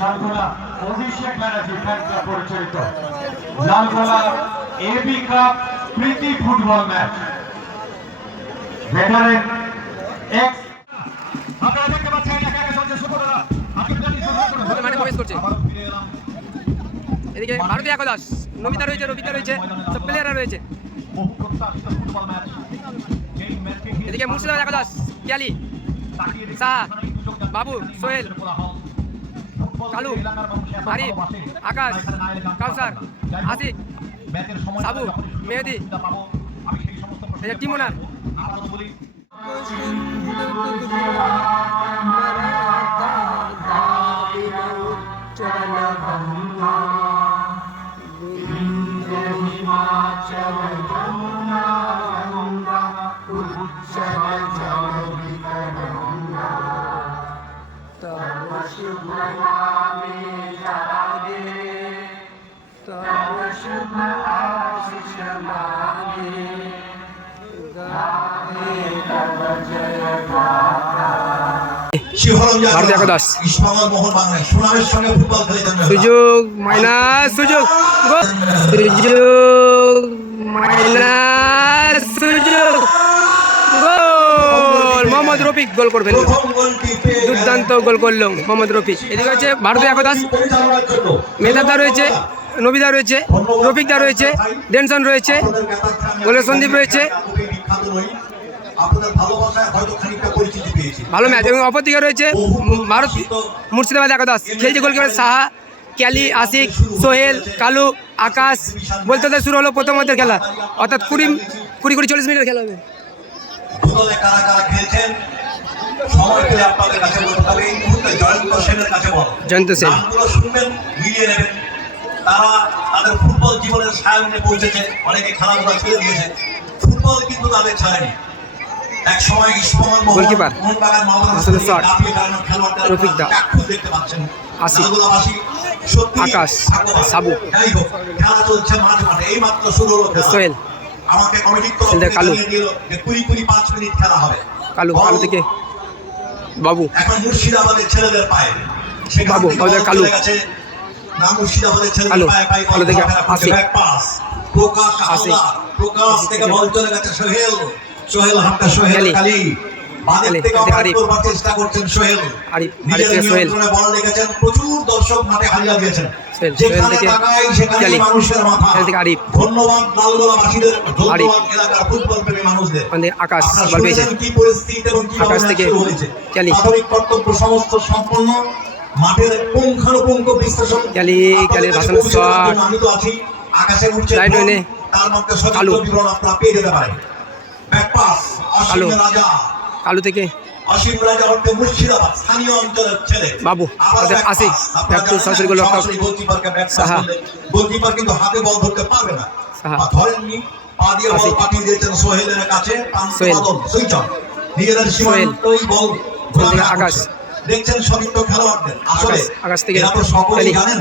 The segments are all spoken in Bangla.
লালগোলা অভিষেক ব্যানার্জি ফ্যান ক্লাব পরিচালিত লালগোলা এবি কাপ প্রীতি ফুটবল ম্যাচ। ভেটারেন এক্স আপনারা দেখতে পাচ্ছেন এলাকায় চলছে সুপররা মানে প্রবেশ করছে। এদিকে ভারতীয় একাদশ নমিতা রয়েছে, রবিতা রয়েছে, সব প্লেয়াররা রয়েছে। এদিকে মুর্শিদাবাদ একাদশ কিয়ালি, সাহা, বাবু, সোহেল, কালু, আরিফ, আকাশ, কাউসার, আসিক, সাবু, মেহেদি, টিমোনার। ভারতীয় একাদশ সুযোগ মাইনাস সুযোগ সুযোগ মাইনাস সুযোগ গোল। মোহাম্মদ রফিক গোল করবেন, দুর্দান্ত গোল করল মোহাম্মদ রফিক। এদিকে হচ্ছে ভারতীয় একাদশ মেধাদা রয়েছে, নবিদা রয়েছে, রফিকদা রয়েছে, ডেনসন রয়েছে, গোলের সন্দীপ রয়েছে। ভালো ম্যাচ। এবং অপরদিকে রয়েছে ভারত মুর্শিদাবাদ একাদশ খেলছে গোলকিপার সাহা, ক্যালি, আশিক, সোহেল, কালু, আকাশ। বলতে শুরু হলো প্রথম অর্ধের খেলা, অর্থাৎ 40 মিনিটের খেলা হবে। জয়ন্ত সেন তারা তাদের ফুটবল জীবনের সায়নে পৌঁছেছে, অনেকে খেলাধুলা ছেড়ে দিয়েছে, ফুটবল কিন্তু তাদের ছাড়েনি। এক সময় গোলকিপার রফিকদা, আসিফ, আকাশ, সাবু, সোহেল, কালু, কালু, কালু থেকে বাবু, মুর্শিদাবাদের ছেলেদের পায়ে বাবু, কালু, কালু, কালু থেকে আসিফ, প্রকাশ থেকে বল চলে গেছে সোহেল, সোহেল হামটা সোহেল কালী বাদিক থেকে অপারেট করবার চেষ্টা করছেন সোহেল, আরিফ থেকে সোহেল, বল লেগেছেন, প্রচুর দর্শক মাঠে হারিয়ে দিয়েছেন। সোহেল থেকে সেখানে মানুষের মাথা। থেকে আরিফ। ধন্যবাদ লালগোলাবাসীদের, ধন্যবাদ এলাকার ফুটবল প্রেমী মানুষদের। আকাশ বল পেয়েছে, কি পরিস্থিতি এবং কি আকাশ থেকে ক্যালি, প্রাথমিক কর্তব্য সমস্ত সম্পন্ন, মাঠের পুঙ্খানুপুঙ্খ বিশ্লেষণ ক্যালির ভাষণের শট, আমি তো আছি। আকাশে উঠছে লাইট ওনে, তার মধ্যে সঠিক বিবরণ আপনারা পেয়ে যেতে পারেন। ব্যাক পাস অসীম রাজা, কালু থেকে অসীম রাজা হচ্ছে মুর্শিদাবাদ স্থানীয় অঞ্চলের ছেলে। বাবু আসিক, একটু সরাসরি গোল রক্ষক সাহা, গোলকিপার কিন্তু হাতে বল ধরতে পারবে না, ধরেননি, পা দিয়ে বল পাঠিয়ে দিয়েছেন সোহেলের কাছে। সোহেল, নিজেদের সীমান্তই বল ঘোরাফেরা আকাশ দেখছেন সতীর্থ খেলোয়াড়দের। আসলে আকাশ থেকে এরা তো সকলেই জানেন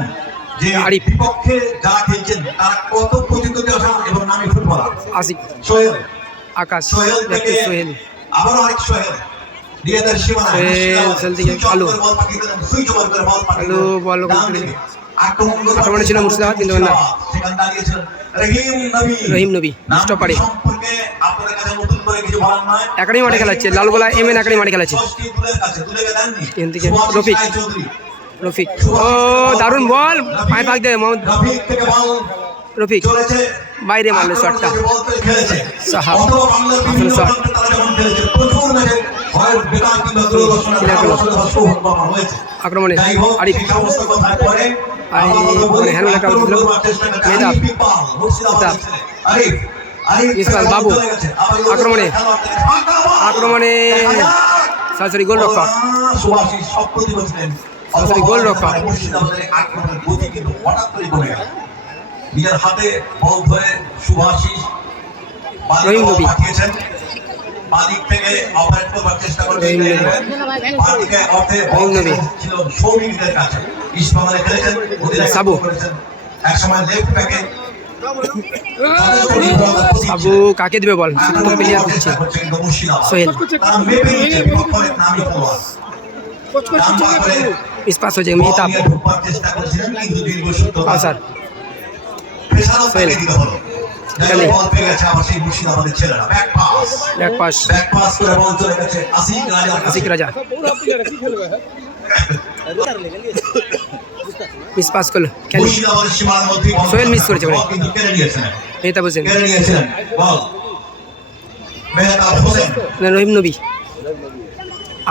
যে আরিফ, বিপক্ষে যারা খেলছেন তারা কত প্রতিযোগিতা এবং নামী ফুটবলার। আসিক, সোহেল, আকাশ, সোহেল থেকে সোহেল, আবার আরেক সোহেল, নিজেদের সীমানায় সোহেল থেকে কালু, কালু বল আক্রমণে ছিল মুর্শিদাবাদ, কিন্তু না রহিম নবী স্টপারে একাডেমি মাঠে খেলাচ্ছে, লালগোলা MN একাডেমি মাঠে খেলাচ্ছে। এখান থেকে রফিক, রফিক, ও দারুণ বল, পায়ে পাক দেয় মোহাম্মদ রফিক, বাইরে মারলো শটটা। সাহা শট, আক্রমণে আরিফ, হ্যান্ডবল একটা উঠল, মেহতাব, ইসমাইল, বাবু, আক্রমণে সরাসরি গোল রক্ষক, সরাসরি গোল রক্ষক, নিজের হাতে বল ধরে সুভাষিস রহিম নবী বাদিক থেকে অপারেট করবার চেষ্টা করছেন, বাদিকে অর্ধে বল ছিল সৌমিকদের কাছে, ইসমাইল খেলেছেন, সাবু, এক সময় লেফট ব্যাকে সাবু কাকে দিবে বল, প্লেয়ার দিচ্ছে সোহেল, মিস পাস হয়েছে বল মেহতাব নিয়ে ঢোকবার চেষ্টা করেছিলেন কিন্তু দীর্ঘসূত্র কাউসার পেছানো সোহেল। দিতে হলো খেলে। বল পেয়ে গেছে আবার সেই মুর্শিদাবাদের ছেলেরা ব্যাক পাস ব্যাক পাস করে বল চলে গেছে আসিক রাজার আশিক কাছে রাজা মিস পাস করলো খেলে মুর্শিদাবাদের সীমার মধ্যে বল সোহেল মিস করেছে বল ওখানে। কিন্তু কেড়ে নিয়েছেন মেহতাব হোসেন কেড়ে নিয়েছিলেন বল মেহতাব হোসেন রহিম নবী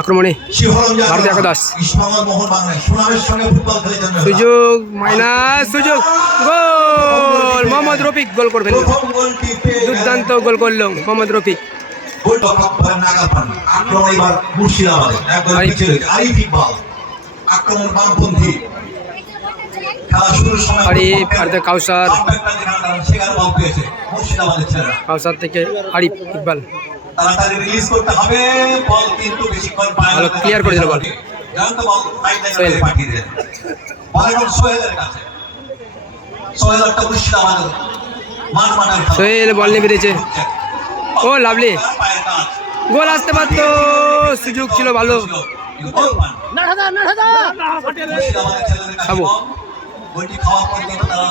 আক্রমণে শিহরণ জাগানো। ভারতের একাদশ। ইস্টবেঙ্গল মোহন বাগান সুনামের সঙ্গে ফুটবল খেলেছেন মেহতাব। সুযোগ মাইনাস সুযোগ গোল মোহাম্মদ রফিক গোল করবেন প্রথম গোলটি পেয়ে দুর্দান্ত গোল করলো মোহাম্মদ রফিক গোল রক্ষক ধরেন নাগাল পান আক্রমণ এবার মুর্শিদাবাদের একদম আরিফ। পিছিয়ে রয়েছে আরিফ ইকবাল আক্রমণ বামপন্থী খেলা শুরুর সময় আরিফ, ভারতের কাউসার। কাউসার সেখানে বল পেয়েছে মুর্শিদাবাদের ছেলেরা কাউসার থেকে আরিফ ইকবাল তাড়াতাড়ি রিলিজ করতে হবে বল কিন্তু বেশিক্ষণ পায় ভালো clear করে দিল বল। জানতো বল সাইড সোহেল। লাইনে পাঠিয়ে দিলেন বল এখন সোহেলের কাছে সোহেল একটা মুর্শিদাবাদের মাঠের খেলা। সোহেল বল নিয়ে বেরিয়েছে ও লাভলি পায়ের কাজ গোল আসতে পারতো সুযোগ ছিল ভালো কিন্তু গোল পান মুর্শিদাবাদের ছেলেদের কাছে খাবো। বল। গোলটি খাওয়ার পর কিন্তু তারা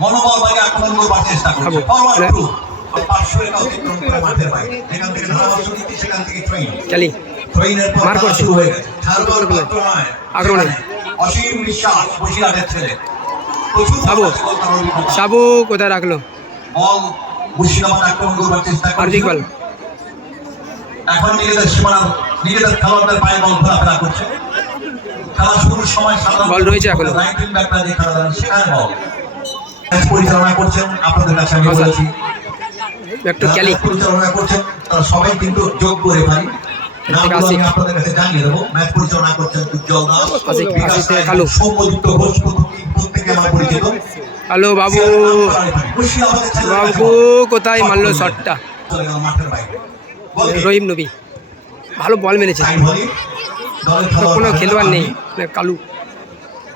মনোবল বাইরে আক্রমণ করবার চেষ্টা খাবো। করছে ফরওয়ার্ড মানে- থ্রু পার্শ্বরেখা অতিক্রম করে মাঠের বাইরে যেখান থেকে ধারাভাষ্য নীতি সেখান থেকে ট্রেন খেলি ট্রেনের পর মার খেলা করছে। শুরু হয়ে গেছে ছাড়বার পাত্র নয় আক্রমণে। সেখানে অসীম বিশ্বাস বসিরহাটের ছেলে প্রচুর সাবু। গোল করার অভিজ্ঞতা। সাবু কোথায় রাখলো বল মুর্শিদাবাদ আক্রমণ করবার চেষ্টা আর করছে ইকবাল এখন নিজেদের সীমানার নিজেদের খেলোয়াড়দের পায়ে বল ঘোরাফেরা করছে খেলা শুরুর সময় সাধারণত বল রয়েছে এখনো। রাইট উইং ব্যাকরা যে খেলা দেন সেখানে বল ম্যাচ পরিচালনা করছেন আপনাদের কাছে আমি আচ্ছা। বলেছি একটু ক্যালি ম্যাচ পরিচালনা করছেন তারা সবাই কিন্তু যোগ্য রেফারি নামগুলো আমি আসিক। আপনাদের কাছে জানিয়ে দেবো ম্যাচ পরিচালনা করছেন উজ্জ্বল দাস আসিক, বিকাশ আসিক থেকে রায়, কালু। সৌম্যদীপ্ত ঘোষ প্রত্যেকে আমার পরিচিত হ্যালো বাবু মুর্শিদাবাদের ছেলেদের কাছে বাবু বল। কোথায় মারলো শটটা চলে গেল মাঠের বাইরে বল কি? রহিম নবী ভালো বল মেরেছে সাইড ভলি দলের তো কোনো খেলোয়াড় খেলোয়াড় নেই মানে কালু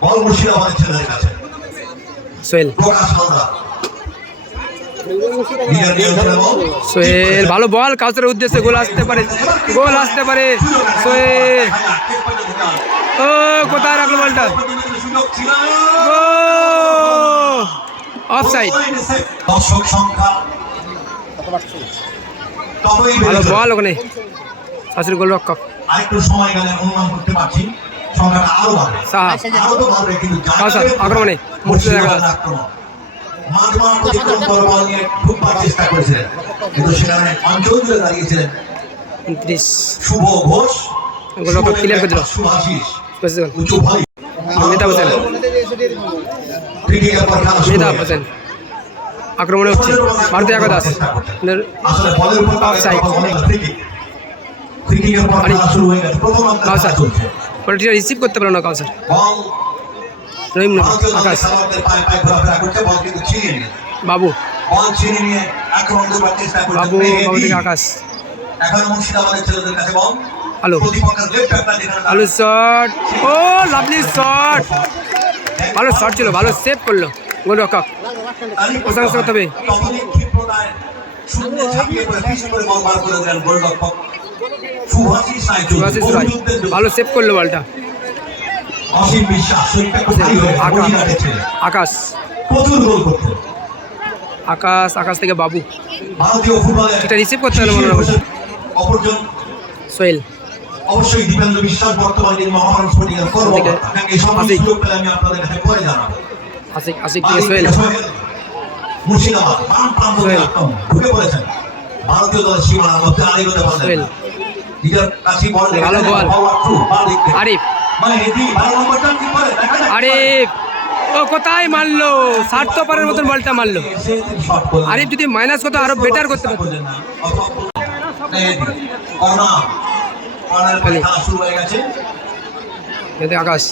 বল মুর্শিদাবাদের ছেলেদের কাছে সোহেল প্রকাশ হালদার নিজের নিয়ন্ত্রণে বল সোহেল ভালো বল কাউসারের উদ্দেশ্যে গোল আসতে পারে গোল আসতে পারে সোহেল ও কোথায় রাখলো বলটা সুযোগ ছিল অফসাইড দর্শক সংখ্যা ততই ভালো বেড়েছে। বল ওখানে শাশুড়ি গোলরক্ষক আরেকটু সময় গেলে অনুমান করতে পারছি সংখ্যাটা আরো বাড়বে সাহা আরো তো বাড়বে কিন্তু জানা কাউসার, যাবে আক্রমণে, মুর্শিদাবাদের আক্রমণ মাঝমাঠ অতিক্রম করে বল নিয়ে ঢুকবার চেষ্টা করেছিলেন কিন্তু সেখানে অঞ্চল জুড়ে দাঁড়িয়েছিলেন 29 শুভ ঘোষ গোলরক্ষক clear করে দিল। শুভাশিস বুঝতে পারলেন? উঁচু ভলি মেহতাব হোসেন ক্রিকেটের পর খেলা শুরু মেহতাব হয়ে গেছে। হোসেন আক্রমণে হচ্ছে ভারতীয় একাদশ আসলে বলের উপর অফসাইড। ক্রিকেটের পর খেলা শুরু হয়ে গেছে প্রথম অঙ্কের কাউসার খেলা চলছে বলটা রিসিভ করতে পারলো না কাউসার বল রহিম নবী ভারতীয় দলের আকাশ খেলোয়াড়দের পায়ে পায়ে ঘোরাফেরা করছে বল কিন্তু ছিনিয়ে নিয়ে বাবু বল ছিনিয়ে নিয়ে আক্রমণ করবার চেষ্টা করছে বাবু বাবু থেকে আকাশ এখন মুর্শিদাবাদের ছেলেদের কাছে বল হ্যালো প্রতিপক্ষের লেফট ব্যাকটা যেখানে ভালো শট ও লাভলি শট ভালো শট ছিল ভালো সেভ করলো গোলরক্ষক প্রশংসা করতে হবে। তখনই ক্ষিপ্রতায় শূন্যে ঝাঁপিয়ে পড়ে ফিস করে বল বার করে দিলেন গোলরক্ষক শুভাশিস রায়চৌধুরী। সুভাষিস রায় বহুযুদ্ধের যোদ্ধা। ভালো সেভ করলো বলটা অসীম বিশ্বাস শরীরটা একটু ভারী হয়ে গেছে, আকাশ বসিরহাটের ছেলে। আকাশ প্রচুর গোল করতে আকাশ আকাশ থেকে বাবু ভারতীয় ফুটবলে এটা receive করতে হলো মনে হয়। অপরজন সোহেল অবশ্যই দীপেন্দ্র বিশ্বাস বর্তমানে যিনি মহামারণ স্পোর্টিং এর কর্মকর্তা আপনাকে এই সকল আশিক। সুযোগ পেলে আমি আপনাদের কাছে পরে জানাবো আশিক আশিক থেকে সোহেল মুর্শিদাবাদ বাম প্রান্ত থেকে সোহেল। আক্রমণ ঢুকে পড়েছেন ভারতীয় দলের সীমানার মধ্যে আলিগতে সোহেল পারলেন নিজের কাছে বল রেখে ভালো দেন, বল। forward through, বাঁ দিক থেকে। আরিফ মানে হেডি, 12 নম্বরটা কি করে? দেখা যাক। আরিফ ও কোথায় মারলো স্বার্থপরের মতন বলটা মারলো এসে তিনি shot করলেন। আরিফ যদি মাইনাস করতো আরো বেটার করতে পারতো করলেন না, অথবা হেডি, কর্নার। কর্নারের পরে খালি। খেলা শুরু হয়ে গেছে। এতে আকাশ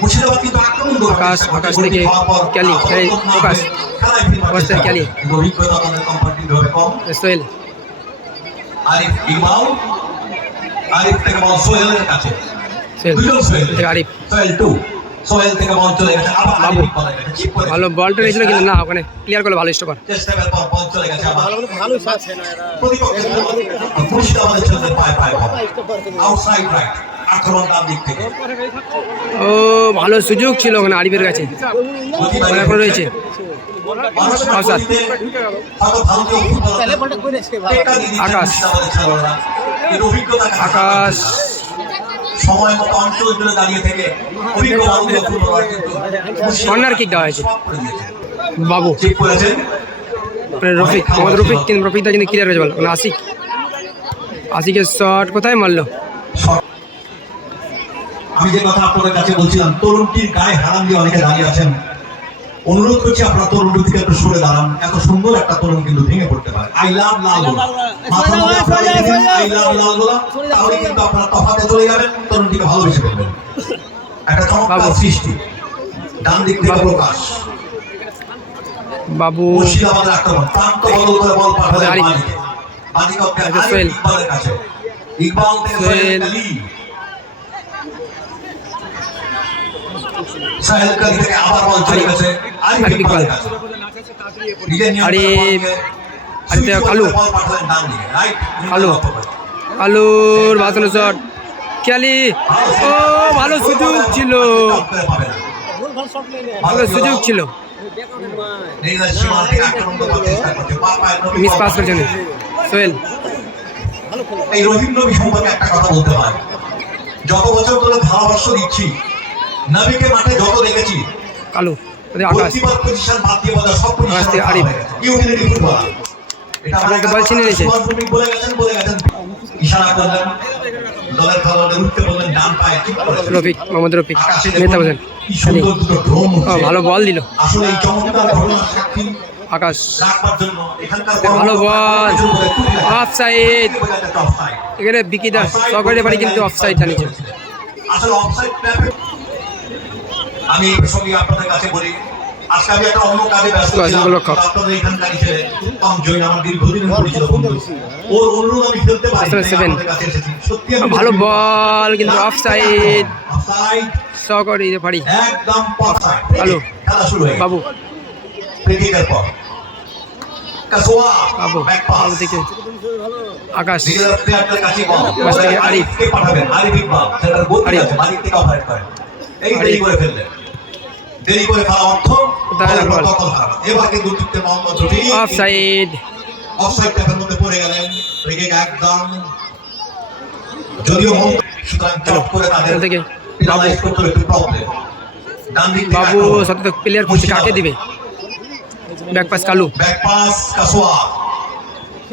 মুর্শিদাবাদ কিন্তু আক্রমণ করবার আকাশ, চেষ্টা করছে, আকাশ গোলটি থেকে খাওয়ার পর ক্যালি, এই আক্রমণ না প্রকাশ। হয়ে খেলায় ফিরবার প্রকাশ থেকে চেষ্টা ক্যালি। করছে। কিন্তু অভিজ্ঞতা তাদের comparatively কম। সোহেল আরিফ ইকবাল, আরিফ থেকে বল সোহেলের কাছে। সোহেল দুজন সোহেল। থেকে আরিফ সোহেল 2, সোহেল থেকে বল চলে গেছে আবার বাবু। আরিফ বলের কাছে চিপ করে ভালো বলটা নিয়েছিল কিন্তু না, ওখানে ক্লিয়ার করলো ভালো স্টপার। চেষ্টা করার পর বল চলে গেছে আবার প্রতিপক্ষের মুর্শিদাবাদের ছেলেদের পায়ে পায়ে বল আউটসাইড রাইট আক্রমণ তার দিক থেকে ও ভালো সুযোগ ছিল ওখানে আরিফের কাছে, গতিবাড়ি এখন রয়েছে মানুষের আসাদ। গতিতে হয়তো ভারতীয় ফুটবলারদের টেক্কা দিয়ে দিচ্ছেন আকাশ। মুর্শিদাবাদের খেলোয়াড়রা। এর অভিজ্ঞতা কাজে আকাশ। লাগাচ্ছে। সময় মতো অঞ্চল জুড়ে দাঁড়িয়ে থেকে অভিজ্ঞ ভারতীয় ফুটবলার কিন্তু কর্নার কিক দেওয়া হয়েছে। সব করে দিয়েছে। বাবু ঠিক করেছেন মানে রফিক, মোহাম্মদ রফিক, কিন্তু রফিকটা কিন্তু ক্লিয়ার হয়েছে ভালো। মানে আশিক, আশিকের শট কোথায় মারলো? শট। আমি যে কথা আপনাদের কাছে বলছিলাম, তরুণটির গায়ে হারাম দিয়ে অনেকে দাঁড়িয়ে আছেন। অনুরোধ করছি আপনারা তরুণটির থেকে একটু সরে দাঁড়ান। এত সুন্দর একটা তরুণ কিন্তু ভেঙে পড়তে পারে। আই লাভ লালগোলা, মাথার মধ্যে আপনারা লিখে দিন, আই লাভ লালগোলা। তাহলে কিন্তু আপনারা তফাতে চলে যাবেন, তরুণটিকে ভালোবেসে ফেলবেন। একটা চমৎকার বাবু। সৃষ্টি। ডান দিক থেকে বাবু। প্রকাশ, বাবু মুর্শিদাবাদের আক্রমণ, প্রান্ত বদল করে বল পাঠালেন আরিফ। বাদিকে। বাদিকে আচ্ছা, আরিফ সোহেল। ইকবালের কাছে। ইকবাল থেকে সোহেল সোহেল। কালী। সোহেল কালী থেকে আবার বল চলে গেছে আরিফ আরিফ ইকবালের ইকবাল। কাছে। নিজের নিয়ন্ত্রণে আরিফ। বলকে আরিফ থেকে সুইচ কালু। করে বল পাঠালেন ডান দিকে, রাইট। কালু। আলুর বাঁচানো শট, খেয়ালি। ও ভালো সুযোগ ছিল, ভালো সুযোগ ছিল, মিস পাস করেছেন সোহেল। এই রহিম নবী সম্পর্কে একটা কথা বলতে হয়। যত বছর ধরে ধারাবর্ষ দিচ্ছি, নবীকে মাঠে যত দেখেছি, কালু ওদের আকাশ। গোলকিপার পজিশন বাদ দিয়ে বলা সব আকাশ পজিশন থেকে আরিফ। Utility footballer. এটা আপনাকে বল ছিনিয়ে নিয়েছে। বলে গেছেন ইশারা করলেন, দলের খেলোয়াড়দের উঠতে বললেন, ডান পায়ে ঠিক করেছেন। রফিক, মোহাম্মদ রফিক, আকাশে মেহতা দেখুন হোসেন, কি সুন্দর দুটো ড্রোন ও উঠছে। ভালো বল দিল আসলে এই চমৎকার ঘটনার সাক্ষী আকাশ। রাখবার জন্য এখানকার ভালো বল, অফসাইড। অফসাইড। এখানে বিকি দাস সকলের বাড়ি কিন্তু অফসাইডটা নিচে। আসলে অফসাইড ট্র্যাপে আমি এই প্রসঙ্গে আপনাদের কাছে বলি, আজকে আমি একটা অন্য কাজে ব্যস্ত তো আসলে ছিলাম। লক্ষ্য। আপনাদের এখানকার ছেলে টম জৈন আমার দীর্ঘদিনের পরিচিত বন্ধু। ওর অনুরোধ আমি ফেলতে পারি আসলে তাই 7 আপনাদের কাছে এসেছি। সত্যি আমি ভালো বল কিন্তু অফসাইড। অফসাইড, সকলে বাড়ি একদম অফসাইড। ভালো। খেলা শুরু হয়ে গেছে। বাবু, ক্রিকেটের পর কাসোয়া বাবু, ব্যাক পাস বাবু থেকে আকাশ। নিজের প্লেয়ারদের কাছে বল পাশ থেকে আরিফ। আরিফকে পাঠাবেন, আরিফ ইকবাল সেটার গতি আরিফ। আছে, বাদিক থেকে অপারেট করেন। এই দেরি আরিফ। করে ফেললেন, দেরি করে ফেলা অর্থ কোথায় বলের বল? দখল হারানো। এবার কিন্তু টিপতে মোহাম্মদ রফি অফসাইড। অফসাইড ট্র্যাপের মধ্যে পড়ে গেলেন। রেগে একদম, যদিও সুতরাং চট করে তাদের থেকে পেনালাইজ করতে হবে, একটু প্রবলেম। ডান দিক থেকে বাবু আক্রমণ। সাথে তো প্লেয়ার করছে, কাকে দিবে? Back pass Kalu. Back pass কাসোয়া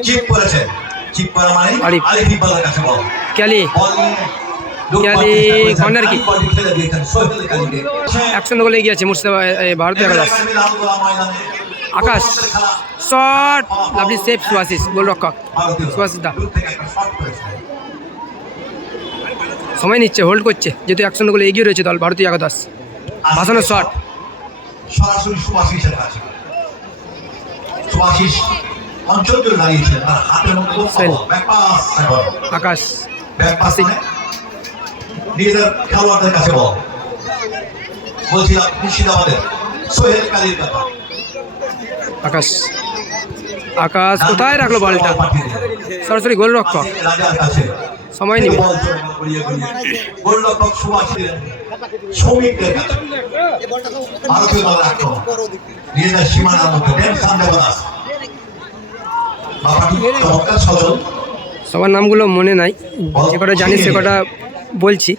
চিপ করেছে, চিপ করা মানে আরিফ। আরিফ ইকবালের কাছে বল। ক্যালি বল নিয়ে ক্যালি, কর্নার কিক। বলটি ফেলে দিয়েছেন সোহেল কালীকে। একশন গোলে এগিয়ে আছে মুর্শিদাবাদ, ভারতীয় একাদশ। একাডেমি লালগোলা ময়দানে আকাশ, প্রথম খেলা শট, লাভলি সেভ সুভাশিস, গোলরক্ষক ভারতীয় সুভাশিস দা। দূর থেকে একটা শট করেছে। সময় নিচ্ছে, হোল্ড করছে, যেহেতু একশন গোলে এগিয়ে রয়েছে দল ভারতীয় একাদশ। বাঁচানো শট, সরাসরি সুভাশিসের কাছে। সুভাশিস অঞ্চল জুড়ে দাঁড়িয়েছিলেন, তার হাতের মধ্যে সোহেল। ব্যাক পাস এখন। আকাশ, ব্যাক পাস আশিক। মানে নিজেদের খেলোয়াড়দের কাছে বল। বলছিলাম মুর্শিদাবাদের সোহেল কালীর কথা। আকাশ, আকাশ কোথায় রাখলো বলটা? সরাসরি গোলরক্ষক, রাজার কাছে সময় নেবে। বল চলে গেল গড়িয়ে গড়িয়ে। গোলরক্ষক সুভাষিসের শ্রমিকদের কাছে। ভারতীয় দলের আক্রমণ নিজেদের সীমানার মধ্যে ডেন সান্দেবাদাস বাবাটি চমৎকার সজল। সবার নামগুলো মনে নাই, যে কটা জানি সে কটা বলছি।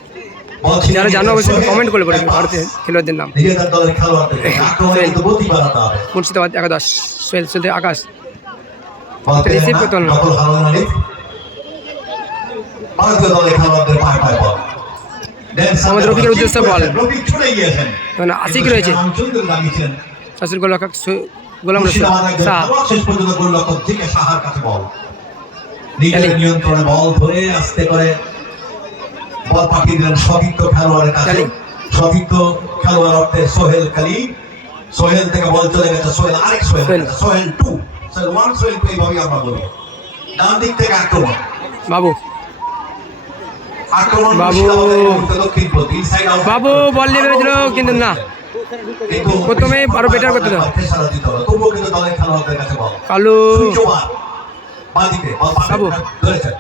বল ছিনিয়ে যারা জানো অবশ্যই সোহেল, কমেন্ট করে বলবেন ব্যাক পাস। ভারতীয় খেলোয়াড়দের নাম। নিজেদের দলের খেলোয়াড়দের আক্রমণে কিন্তু গতি বাড়াতে হবে। মুর্শিদাবাদ একাদশ, সোহেল সুলতে আকাশ। বল পেলেন রিসিভ না, করতে হলো না। দখল হারালেন আরিফ। ভারতীয় দলের খেলোয়াড়দের পায়ে পায়ে বল। ডেন মোহাম্মদ রফিকের উদ্দেশ্যে বল। রফিক ছুটে গিয়েছেন, মানে আশিক রয়েছে, অঞ্চল জুড়ে দাঁড়িয়েছিলেন। সরাসরি গোলরক্ষক গোলাম রসুল মুর্শিদাবাদ একজন শাহ। খেলোয়াড় শেষ পর্যন্ত গোলরক্ষক থেকে সাহার কাছে বল। নিজের খেলি। নিয়ন্ত্রণে বল ধরে আস্তে করে বল পাঠিয়ে দিলেন সতীর্থ খেলোয়াড়ের কাছে। খেলি। সতীর্থ খেলোয়াড় অর্থে সোহেল কালী। সোহেল থেকে বল চলে গেছে সোহেল, আরেক সোহেল, সোহেল। সোহেল 2, সোহেল 1, সোহেল 2 এইভাবেই আমরা বলি। ডান দিক থেকে আক্রমণ। বাবু, আক্রমণ বাবু। দক্ষিণ প্রতি ইনসাইড আউট বাবু বল নিয়ে বেরোছিল কিন্তু না, প্রথমে আরো better করতে দাও। তবুও কিন্তু দলের খেলোয়াড়দের কাছে বল কালু সুইচ ওভার বাদিকে বল বাবু। ধরেছেন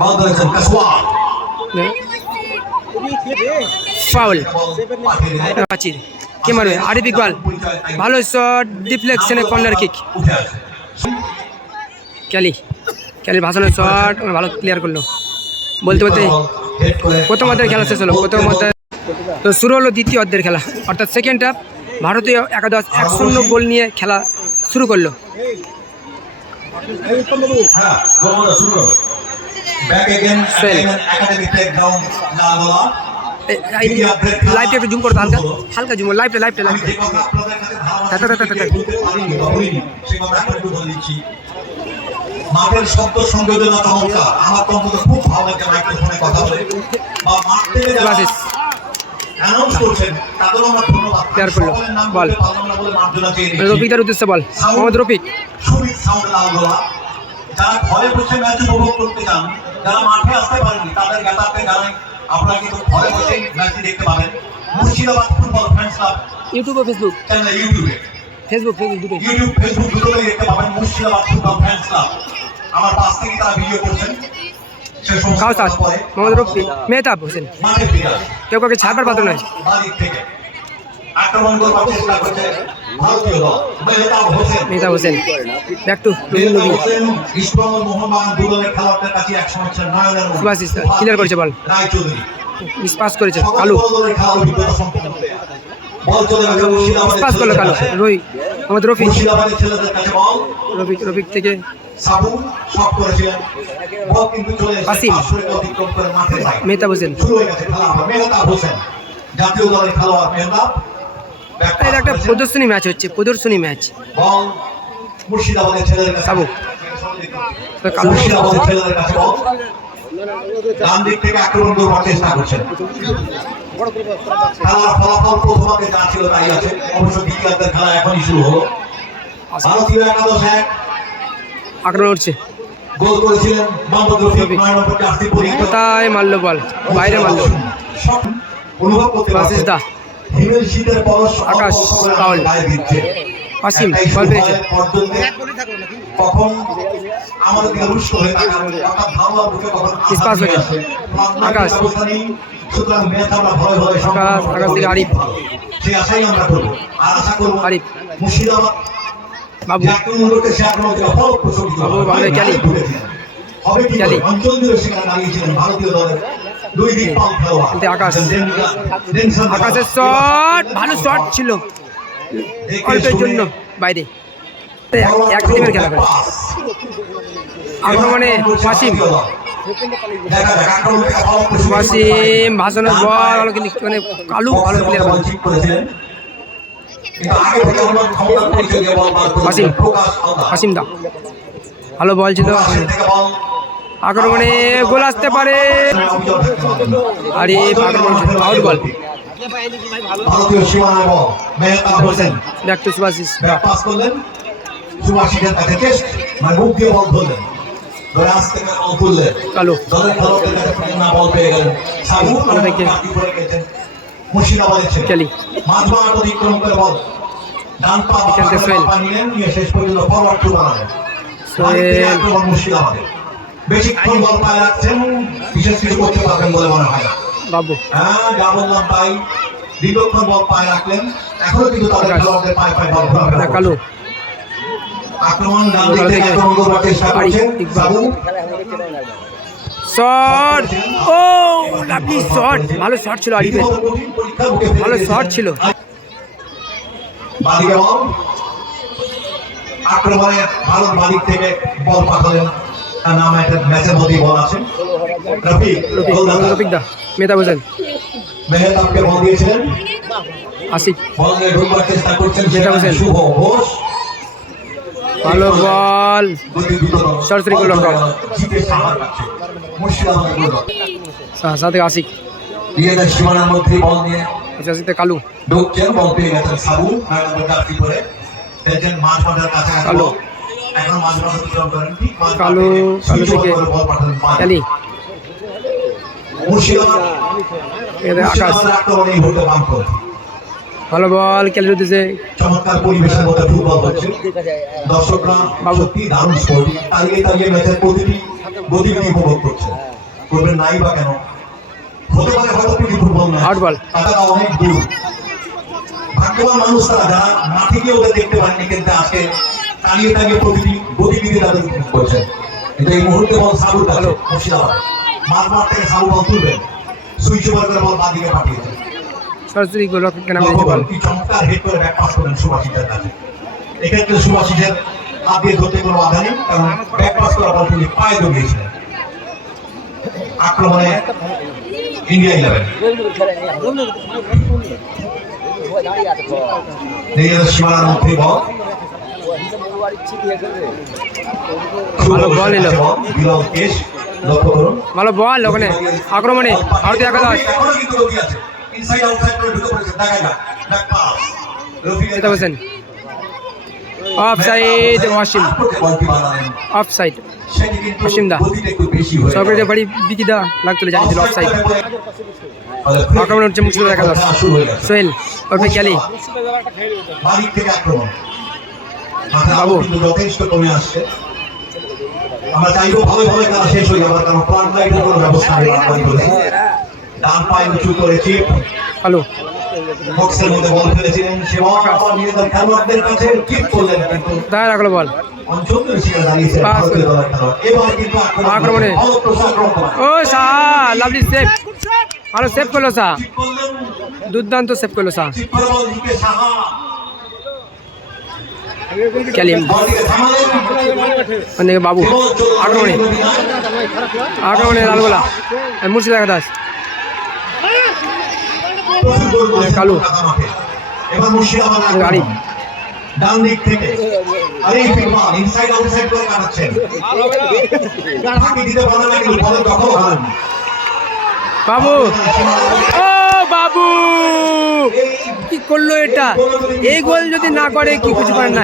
বল ধরেছেন কাসওয়াল ফাউল বল পাঠিয়ে দিলেন পাচ্ছি কে মারবে? আরিফ ইকবাল, ভালো শট, ডিফ্লেকশনে কর্নার কিক। উঠে আসে ক্যালির ভাসানোর শট ভালো ক্লিয়ার করলো। বলতে বলতে হেড করে প্রথম অর্ধের খেলা শেষ হলো। প্রথম অর্ধে তো শুরু হলো দ্বিতীয় অর্ধের খেলা, অর্থাৎ সেকেন্ড হাফ। ভারতীয় একাদশ 1-0 গোল নিয়ে খেলা শুরু করলো। হ্যাঁ গোলটা শুরু করো back again Sell. Academy playground Lalgola লাইভটা একটু জুম করো, হালকা হালকা জুম, লাইভটা আমি যে কথা আপনাদের কাছে ধারণা বলতে পারিনি বা বলিনি সে কথা এখন একটু বলে দিচ্ছি মাঠের শব্দ সংবেদনা চমৎকার আমার তো অন্তত খুব ভালো লাগে মাইক্রোফোনে কথা বলে বা মাঠ থেকে যারা অ্যানাউন্স করছেন তাদেরও আমরা ধন্যবাদ Clear করলো। সকলের নাম বল। বলতে পারলাম না বলে মার্জনা চেয়ে নিচ্ছি রফিকদার উদ্দেশ্যে বল, মোহাম্মদ রফিক। সুমিত সাউন্ড লালগোলা যারা ঘরে বসে ম্যাচ উপভোগ করতে চান যারা মাঠে আসতে পারেনি তাদের জ্ঞাতার্থে জানাই আপনারা কিন্তু ঘরে বসে ম্যাচটি দেখতে পাবেন Murshidabad football fans club YouTube ও ফেসবুক, চ্যানেল ইউটিউবে ফেসবুক দুটোই। ইউটিউব ফেসবুক দুটোতেই দেখতে পাবেন মুর্শিদাবাদ ফুটবল ফ্যান্স ক্লাব আমার পাশ থেকে তারা ভিডিও করছেন সে সমস্ত কাউসার, কথা পরে মোহাম্মদ রফিক, মেহতাব হোসেন, মাঠে ফিরে কেউ কাউকে ছাড়বার পাত্র নয়। বাদিক থেকে আক্রমণ করবার চেষ্টা করছে ভারতীয় দল মেহতাব হোসেন মেহতাব হোসেন, ব্যাক টু রবীন্দ্র নবী। ইস্টবেঙ্গল মোহনবাগান দুদলের খেলোয়াড়দের কাছে একসময় ছিল নয়নের মতো। সুভাষিস ক্লিয়ার করেছে বল, রায়চৌধুরী মিস পাস করেছে কালু, দলের খেলার অভিজ্ঞতা সম্পন্ন বল চলে গেছে মুর্শিদাবাদের পাস করলো কালু। ছেলেদের কাছে। রোহিত, মোহাম্মদ রফিক, মুর্শিদাবাদের ছেলেদের কাছে বল রফিক থেকে সাবু শট করেছিলেন বল কিন্তু চলে এসেছে আসিম। 500 মিটার অতিক্রম করে মাঠে যায় মেহতাব হোসেন। শুরু হয়ে গেছে খেলা আবার মেহতাব হোসেন জাতীয় দলের খেলোয়াড় মেহতাব ব্যাক পাস এটা একটা করেছেন। প্রদর্শনী ম্যাচ হচ্ছে, প্রদর্শনী ম্যাচ। বল মুর্শিদাবাদের ছেলেদের কাছে সাবু। কালু মুর্শিদাবাদের ছেলেদের কাছে বল ডান দিক থেকে আক্রমণ করবার চেষ্টা করছেন খেলার ফলাফল প্রথমার্ধে যা ছিল তাই আছে অবশ্য দ্বিতীয়ার্ধের খেলা এখনই শুরু হলো ভারতীয় একাদশ এক আক্রমণ হচ্ছে, গোল করেছিলেন মোহাম্মদ রফিক 9 নম্বর জার্সি পরিহিত কোথায় মারলো বল, বাইরে মারলো। শট অনুভব করতে সুভাষিস পারছেন দা, হিমেল শীতের পরশ আকাশ, ফাউল। গায়ে দিচ্ছে আসিম, একটা বল issue পেয়েছে। হয় পর্যন্ত কখন আমাদের দিকে রুষ্ট হয়ে থাকা অর্থাৎ ভালো বুকে কখন Miss pass হয়েছে। আকাশ। অবস্থা নেই সুতরাং ম্যাচ আমরা ভয় ভয় আকাশ থেকে আরিফ। সেই আশাই আমরা করবো আর আশা করবো আরিফ। মুর্শিদাবাদ বাবু, যে আক্রমণ করতে সে আক্রমণ থেকে ফলপ্রসূ বাবু, ভালো, ক্যালি। হবে কি ক্যালি। করে? অঞ্চল জুড়ে সেখানে দাঁড়িয়েছিলেন ভারতীয় দলের দুই দিক পাল খেলোয়াড় কিন্তু আকাশ। ডেনসন আকাশের শট, ভালো শট ছিল, অল্পের জন্য বাইরে। এক টিমের খেলা করে আক্রমণে ওয়াসিম, ওয়াসিম ভাসানোর বল ভালো, কিন্তু মানে কালু ভালো প্লেয়ার বল। ওয়াসিম, ওয়াসিম দা ভালো বল ছিল। আক্রমণে গোল আসতে পারে, আরে আক্রমণ আউট বল। ভারতীয় সীমানায় ball Mehtab Hossain back to Subhashis, back pass করলেন সুভাষিসের কাছে টেস্ট মানে মুখ দিয়ে বল ধরলেন ধরে আসতে বল তুললেন কালু দলের খেলোয়াড়দের কাছে না বল পেয়ে গেলেন সাবু ভালো দেখে। মুর্শিদাবাদের ছেলে ক্যালি। মাঝমাঠ অতিক্রম করে বল ডান পা এখান থেকে সোহেল। নিলেন নিয়ে শেষ পর্যন্ত ফরওয়ার্ড টু বানালেন সোহেল। আক্রমণ মুর্শিদাবাদের বেশিক্ষণ বল পায়ে রাখছেন বিশেষ কিছু করতে পারবেন বলে মনে হয় না বাবু, হ্যাঁ যা বললাম তাই দীর্ঘক্ষণ বল পায়ে রাখলেন এখনো কিন্তু তাদের আকাশ। খেলোয়াড়দের পায়ে পায়ে বল ঘোরাফেরা করছে। কালু, আক্রমণ ডান দিক ভালো থেকে দেখে। আক্রমণ করবার চেষ্টা আরিফ, করছেন ইকবাল। সাবু শট, ও লাভলি শট, ভালো শট ছিল আরিফের, রীতিমতো কঠিন পরীক্ষার মুখে ফেলে ভালো দিয়েছেন। শট ছিল। বাদিকে বল আক্রমণে ভারত বাদিক থেকে বল পাঠালেন তার নাম একটা ম্যাচের মধ্যেই বল আছে রফিক রফিক, গোলদাতা। রফিক দা, মেহতাব হোসেন, মেহতাবকে বল দিয়েছিলেন আসিফ, বল নিয়ে ঢুকবার চেষ্টা করছেন মেহতাব হোসেন। শুভ ঘোষ ভালো বল, সরাসরি গোল রক্ষক। জিতে সাহার কাছে মুর্শিদাবাদের গোলরক্ষক সাথে আশিক, দিয়ে দেয় সীমানার মধ্যে বল নিয়ে সাথে কালু, ঢুকছেন বল পেয়ে গেছেন সাবু নারায়ণগঞ্জ জার্সি পরে দেখছেন মাঝ মাঠের কাছাকাছি কালু। বল। এখন মাঝ মাঠ অতিক্রম করেন ঠিক মাঝ কালু, মাঠে কালু সুইচ ওভার থেকে করে বল পাঠালেন বাঁ দিকে। ক্যালি, মুর্শিদাবাদ আকাশ আক্রমণে এই মুহূর্তে বামপন্থী। ভালো বল খেলে দিতেছে চমৎকার পরিবেশের মধ্যে ফুটবল হচ্ছে, দর্শকরা সত্যি দারুণ স্পোর্টিং, তাড়িয়ে তাড়িয়ে ম্যাচের প্রতিটি গতিবিধি উপভোগ করছে। করবেন নাই বা কেন, হতে পারে হয়তো প্রীতি ফুটবল ম্যাচ, আউট বল। তারা অনেক দূর। ভাগ্যবান মানুষ তারা যারা মাঠে গিয়ে ওদের দেখতে পারেনি, কিন্তু আজকে তাড়িয়ে তাড়িয়ে প্রতিটি গতিবিধি তাদের উপভোগ করছে। কিন্তু এই মুহূর্তে বল সাবুর কাছে মুর্শিদাবাদ, মাঠ থেকে সাবু বল তুলবেন, সুইচ ওভার করে বল বাদিকে পাঠিয়েছেন। সরাসরি গোলরক্ষকের নামে দিয়েছে বল। কি চমৎকার হেড করে ব্যাক পাস করেন সুভাষিসের কাছে। এক্ষেত্রে সুভাষিসের হাত দিয়ে ধরতে কোনো বাধা নেই, কারণ ব্যাক পাস করার পর তিনি পায়ে দৌড়িয়েছিলেন। আক্রমণে ইন্ডিয়া 11 নিজেদের সীমানার মধ্যে বল, ভালো বল এলো। বিলাল কেশ লক্ষ্য করুন, ভালো বল ওখানে আক্রমণে ভারতীয় একাদশ। এখনো কিন্তু গতি আছে, ইনসাইড আউটসাইড করে ঢুকে পড়েছে, দেখা যাক ব্যাক পাস রফিকের এটা বলছেন অফসাইড, ওয়াসিম বলটি বাড়ালেন, অফসাইড। সেটি কিন্তু অসীম দা গতিটা একটু বেশি হয়ে সরকারি বাড়ি বিকি দা লাগ তুলে জানিয়েছিল অফসাইড। আক্রমণ হচ্ছে মুর্শিদাবাদ একাদশ। সোহেল ওরফে ক্যালি, বাড়ি থেকে আক্রমণ বাবু। কিন্তু যথেষ্ট কমে আসছে। আমরা চাইবো ভালো ভালো খেলা শেষ হয়ে যাবার, কারণ ফ্রন্ট লাইনের কোনো ব্যবস্থা নেই। বাড়ি করেছে ডান পায়ে উঁচু করে চিপ হ্যালো বক্সের মধ্যে বল ফেলেছিলেন, সেবা আবার নিজেদের খেলোয়াড়দের কাছে কিক করলেন, কিন্তু দাঁড়া রাখলো বল। অঞ্চল শিকার দাঁড়িয়েছে ভারতীয় দলের খেলোয়াড়। এবার কিন্তু আক্রমণে। ও সাহা লাভলি সেভ, ভালো সেভ করলো সাহা, চিপ করলেন, দুর্দান্ত সেভ করলো সাহা। চিপ করে বল দিকে সাহা ক্যালি বলটিকে থামালেন, ওদিকে বাবু আক্রমণে, আক্রমণে লালগোলা মুর্শিদাবাদ একাদশ। কালু। এবার মুর্শিদাবাদ আরিফ। ডান দিক থেকে আরিফ ইকবাল ইনসাইড আউটসাইড করে কাটাচ্ছেন, ফাঁকি দিতে পারেন না, কিন্তু বলের দখল হলেন। বাবু ও বাবু কি করলো এটা? এই গোল যদি না করে কি কিছু করেন না।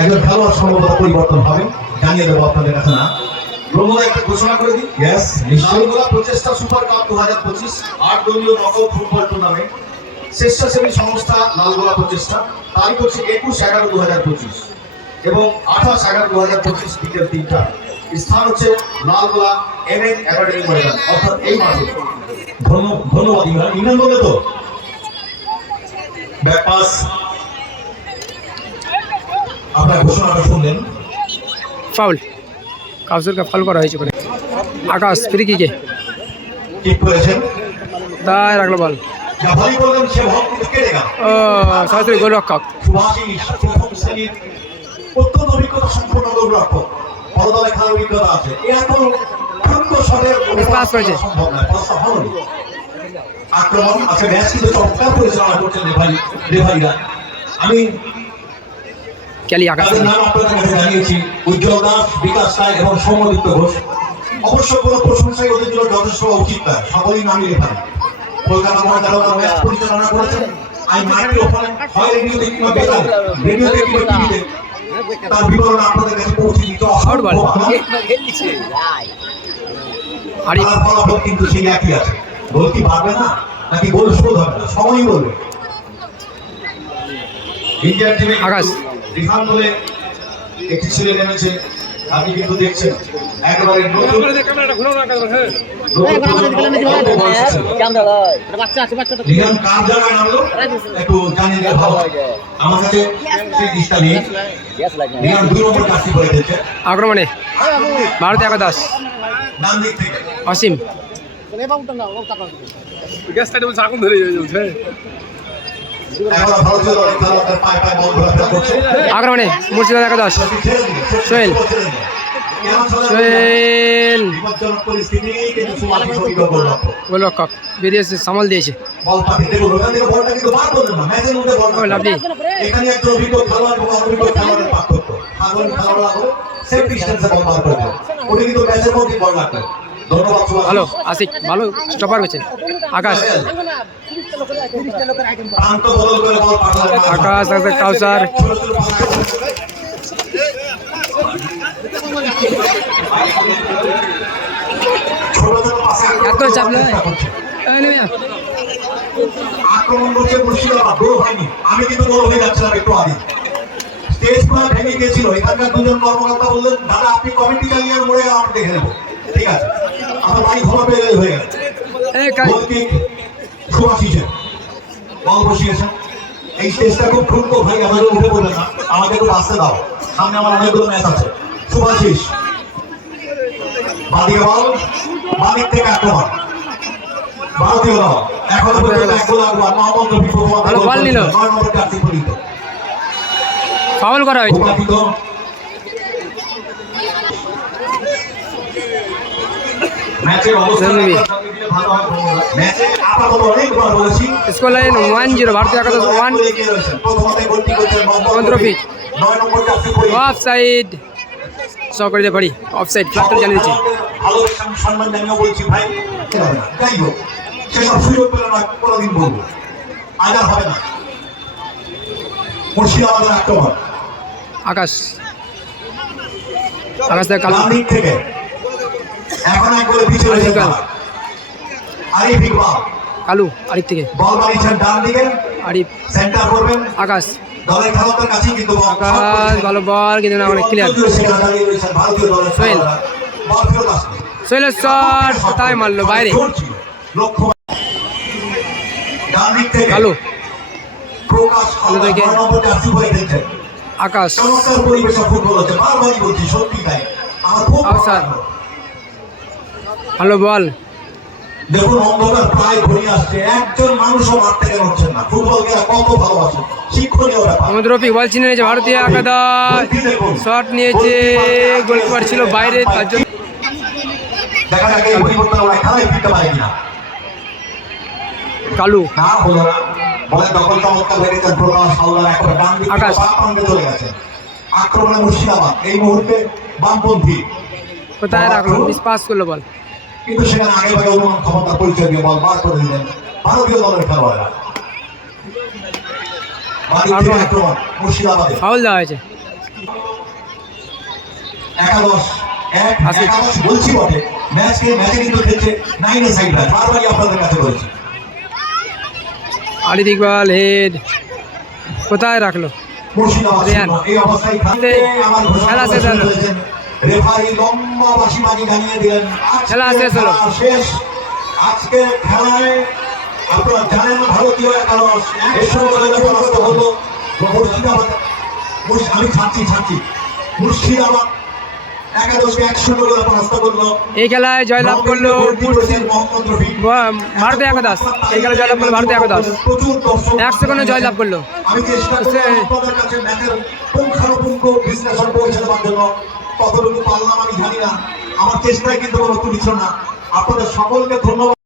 একজন খেলোয়াড় সম্ভবত পরিবর্তন হবে, জানিয়ে দেবো আপনাদের কাছে না। রোমনা একটা ঘোষণা করে দিই, ইয়েস নিশ্চয়ই। লালগোলা প্রচেষ্টা সুপার কাপ 2025 8 দলীয় নকআউট ফুটবল টুর্নামেন্ট, স্বেচ্ছাসেবী সংস্থা লালগোলা প্রচেষ্টা, তারিখ হচ্ছে 21/11/2025 এবং 28/11/2025 বিকেল 3টা। স্থান হচ্ছে লালগোলা এমএন একাডেমি ময়দান, অর্থাৎ এই মাঠে। ধন্যবাদ ইমরান। ইমরান বলে তো ব্যাক পাস, আপনার ঘোষণাটা শুনলেন। ফাউল, কাউসুরকে ফাউল করা হয়েছে করে। আকাশ ফ্রি কিকে ঠিক করেছেন, দাঁড়া রাখলো বল। যা ভলি করলেন সে বল কিন্তু কেটে গেল। ও সরাসরি গোলরক্ষক। সুভাষিস প্রথম শ্রেণীর অত্যন্ত অভিজ্ঞতা সম্পন্ন গোলরক্ষক, বড় দলে খেলার অভিজ্ঞতা আছে। এত দ্রুত শটের পাস করেছে। সম্ভব নয়, পাসটা হয়নি। আক্রমণ আছে, ম্যাচ কিন্তু চমৎকার পরিচালনা করছেন রেফারিরা। আমি ক্যালি আকাশ। তাদের নাম আপনাদের কাছে জানিয়েছি, উজ্জ্বল দাস, বিকাশ রায় এবং সৌম্যদীপ্ত ঘোষ। অবশ্য কোনো প্রশংসাই ওদের জন্য যথেষ্ট উচিত নয়, সকলেই নামই রেফারি। কলকাতা মহানগর ম্যাচ পরিচালনা করেছেন। আমি মাইক্রোফোনে হয় রেডিওতে কিংবা বেতারে, রেডিওতে কিংবা টিভিতে তার বিবরণ আপনাদের কাছে পৌঁছে দিতে আউট বল। আরিফ তার ফলাফল কিন্তু সেই একই আছে। গোল কি পারবে না নাকি গোল শোধ হবে না, সময়ই বলবে। ইন্ডিয়ান টিমে আকাশ। রিহান বলে একটি ছেলে নেমেছে, আপনি কিন্তু দেখছেন একেবারে নতুন রিহান কার জায়গায় নামলো একটু জানিয়ে দিলে ভালো হয়। আমার কাছে সেই জিনিসটা নেই। রিহান 2 নম্বর কাজটি করে দিয়েছে আক্রমণে ভারতীয় একাদশ। ডান দিক থেকে অসীম এখন ভারতীয় দলের খেলোয়াড়দের পায়ে পায়ে বল ঘোরাফেরা করছে। আক্রমণে মুর্শিদাবাদ একাদশ। সোহেল। সোহেল বিপজ্জনক পরিস্থিতি, কিন্তু সুভাষিস অভিজ্ঞ গোলরক্ষক। গোলরক্ষক বেরিয়েছে, সামাল দিয়েছে। বল পাঠিয়ে দেখুন, ওখান থেকে বলটা কিন্তু বার করলেন না, ম্যাচের মধ্যে বল ও লাভলি। এখানে একজন অভিজ্ঞ খেলোয়াড় এবং অভিজ্ঞ খেলোয়াড়ের পার্থক্য। সাধারণ খেলোয়াড় হলো সেফ ডিস্টেন্সে বল বার করে দেয়, ওটা কিন্তু ম্যাচের মধ্যে বল রাখলেন। ধন্যবাদ সুভাষিস। ভালো আশিক, ভালো স্টপার হয়েছে। আকাশ প্রান্ত বদল করে বল পাঠালেন আকাশ আছে কাউসার ছোট ছোট পাশে এত চাপলে আক্রমণ করছে মুর্শিদাবাদ, গোল হয়নি। আমি কিন্তু গোল হয়ে যাচ্ছিলাম একটু আগে, স্টেজ পুরো ভেঙে গিয়েছিল। এখানকার দুজন কর্মকর্তা বললেন, দাদা আপনি কমিটি চালিয়ে মরে গেলে আমরা দেখে নেবো। ঠিক আছে, আমার বাড়ি ঘোরা পেয়ে গেলে হয়ে গেছে। গোল কিক সুভাষিসের বল বসিয়েছেন। এই স্টেজটা খুব ঠুনকো হয়ে গেল, উঠে পড়লেন না, আমাকে একটু আসতে দাও, সামনে আমার অনেকগুলো ম্যাচ আছে। সুভাষিস বাদিকে বল, বাদিক থেকে আক্রমণ ভারতীয় দল। এখন পর্যন্ত এক গোল আগুয়ান মোহাম্মদ রফি বল নিল, 9 নম্বর জার্সি পরিহিত। ফাউল করা হয়েছে। ম্যাচের অবস্থা জরুরি। ভালো হয়। ম্যাচে আপাতত অনেকবার বলেছি, স্কোর লাইন 1-0 ভারতীয় একাদশ 1। প্রথমে গোলটি করছেন মোহাম্মদ রফি। 9 নম্বর জার্সি পরিহিত। অফ সাইড সহকারীদের বাড়ি অফ সাইড ফ্ল্যাট করে জানিয়ে দিচ্ছে। ভালোবাসা আমি সম্মান জানিয়ে বলছি ভাই, যাই হোক সেসব সুযোগ পেলে না কোনোদিন বলবো, আজ আর হবে না। মুর্শিদাবাদের আক্রমণ আকাশ আকাশ থেকে কালু ডান দিক থেকে এখন এক গোলে পিছিয়ে রয়েছে আরিফ আরিফ ইকবাল। কালু আরিফ থেকে বল বাড়িয়েছেন ডান দিকে, আরিফ সেন্টার করবেন আকাশ দলের খেলোয়াড়দের কাছেই, কিন্তু বল আকাশ ভালো বল কিন্তু না অনেক ক্লিয়ার। সেখানে দাঁড়িয়ে রয়েছেন ভারতীয় দলের সোহেল। খেলোয়াড়রা। বল ফেরত আসবে, সোহেলের শট তাই মারলো বাইরে। লক্ষ্য ডান দিক থেকে কালু প্রকাশ কালু থেকে 9 নম্বর জার্সি পরে খেলছেন। আকাশ চমৎকার পরিবেশে ফুটবল হচ্ছে, বারবারই বলছি, সত্যি তাই। আমার খুব ভালো আচ্ছা। লাগলো। ভালো বল দেখুন অন্ধকার প্রায় ঘনিয়ে আসছে, একজন মানুষও মাঠ থেকে নড়ছেন না। ফুটবলকে এরা কত ভালোবাসে, শিক্ষণীয় ব্যাপার। মোহাম্মদ রফি বল চিনে নিয়েছে ভারতীয় একাদশ, শট নিয়েছে, গোলকিপার ছিল বাইরে, তার জন্য দেখা যাক এই পরিবর্তন ওরা খেলায় ফিরতে পারে কিনা। কালু না হলো না, বলে দখল চমৎকার হয়ে গেছেন প্রকাশ হাওলার, একেবারে ডান দিক থেকে আকাশ। বাম প্রান্তে চলে গেছে। আক্রমণে মুর্শিদাবাদ এই মুহূর্তে বামপন্থী, কোথায় রাখলো, মিস পাস করলো বল। কিন্তু সেখানে আগে ভাগে অনুমান ক্ষমতার পরিচয় দিয়ে বল বার করে দিলেন ভারতীয় দলের খেলোয়াড়রা। বাদিক থেকে আক্রমণ মুর্শিদাবাদে। ফাউল দেওয়া হয়েছে। একাদশ বলছি বটে, ম্যাচে কিন্তু খেলছে 9 এ সাইড, বারবারই আপনাদের কাছে বলছি। আরিফ ইকবাল হেড কোথায় রাখলো। মুর্শিদাবাদ রিয়ান। এই অবস্থায় থাকতে আমার খেলা শেষ হলো। রেফারি লম্বা বাঁশি জানিয়ে দিলেন খেলা শেষ হলো। শেষ। আজকে খেলায় আপনারা জানেন ভারতীয় একাদশ এর সঙ্গে পরাস্ত হলো মুর্শিদাবাদ। আমি ছাড়ছি মুর্শিদাবাদ একাদশকে 1-0 গোলে পরাস্ত করলো। এই খেলায় জয়লাভ করলো মোহাম্মদ রফি। ভারতীয় একাদশ। এই খেলায় জয়লাভ করলো ভারতীয় একাদশ, প্রচুর দর্শক 1 সেকেন্ডে জয়লাভ করলো। আমি চেষ্টা করব আপনাদের কাছে ম্যাচের পুঙ্খানুপুঙ্খ বিশ্লেষণ পৌঁছে দেওয়ার জন্য, কতটুকু পারলাম আমি জানি না, আমার চেষ্টায় কিন্তু কোনো ত্রুটি ছিল না। আপনাদের সকলকে ধন্যবাদ।